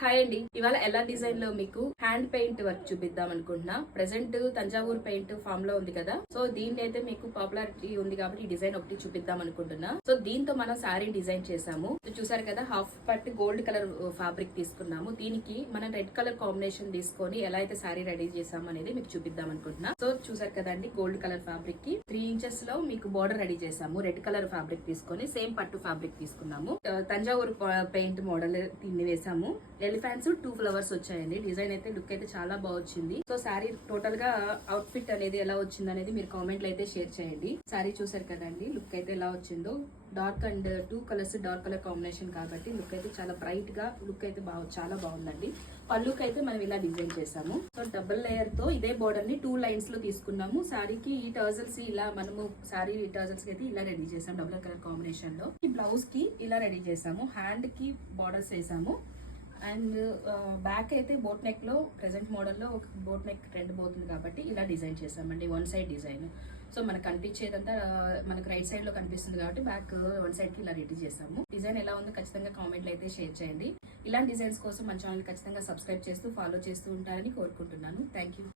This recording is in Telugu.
హాయ్ అండి, ఇవాళ ఎలా డిజైన్ లో మీకు హ్యాండ్ పెయింట్ వర్క్ చూపిద్దాం అనుకుంటున్నా. ప్రెసెంట్ తంజావూరు పెయింట్ ఫామ్ లో ఉంది కదా, సో దీన్ని అయితే మీకు పాపులారిటీ ఉంది కాబట్టి ఈ డిజైన్ ఒకటి చూపిద్దాం అనుకుంటున్నా. సో దీంతో మనం శారీ డిజైన్ చేసాము. చూసారు కదా, హాఫ్ పట్టు గోల్డ్ కలర్ ఫ్యాబ్రిక్ తీసుకున్నాము. దీనికి మనం రెడ్ కలర్ కాంబినేషన్ తీసుకొని ఎలా అయితే శారీ రెడీ చేసాము అనేది మీకు చూపిద్దాం అనుకుంటున్నా. సో చూసారు కదండి, గోల్డ్ కలర్ ఫ్యాబ్రిక్ కి 3 ఇంచెస్ లో మీకు బార్డర్ రెడీ చేసాము. రెడ్ కలర్ ఫ్యాబ్రిక్ తీసుకొని సేమ్ పట్టు ఫ్యాబ్రిక్ తీసుకున్నాము. తంజావూరు పెయింట్ మోడల్ దీన్ని వేసాము. ఎలిఫెంట్స్ 2 ఫ్లవర్స్ వచ్చాయండి. డిజైన్ అయితే లుక్ అయితే చాలా బాగా వచ్చింది. సో శారీ టోటల్ గా అవుట్ ఫిట్ అనేది ఎలా వచ్చింది అనేది మీరు కామెంట్ లో అయితే షేర్ చేయండి. శారీ చూసారు కదండి, లుక్ అయితే ఎలా వచ్చిందో. Dark and 2 colours dark colour combination కాబట్టి లుక్ అయితే చాలా బ్రైట్ గా లుక్ అయితే చాలా బాగుందండి. పళ్ళుకి అయితే మనం ఇలా డిజైన్ చేసాము. సో డబుల్ లేయర్ తో ఇదే బోర్డర్ ని 2 లైన్స్ లో తీసుకున్నాము. శారీకి ఈ టర్జల్స్ ఇలా మనము శారీ టర్జల్స్ కి అయితే ఇలా రెడీ చేసాము. డబుల్ కలర్ కాంబినేషన్ లో ఈ బ్లౌజ్ కి ఇలా రెడీ చేసాము. హ్యాండ్ కి బార్డర్స్ వేసాము. అండ్ బ్యాక్ అయితే బోట్ నెక్ లో ప్రెసెంట్ మోడల్లో ఒక బోట్ నెక్ ట్రెండ్ పోతుంది కాబట్టి ఇలా డిజైన్ చేసామండి. 1 సైడ్ డిజైన్. సో మనకు కనిపించేదంతా మనకు రైట్ సైడ్ లో కనిపిస్తుంది కాబట్టి బ్యాక్ 1 సైడ్ కి ఇలా రెడీ చేసాము. డిజైన్ ఎలా ఉందో ఖచ్చితంగా కామెంట్లు అయితే షేర్ చేయండి. ఇలాంటి డిజైన్స్ కోసం మన ఛానల్ ఖచ్చితంగా సబ్స్క్రైబ్ చేస్తూ ఫాలో చేస్తూ ఉంటారని కోరుకుంటున్నాను. Thank you.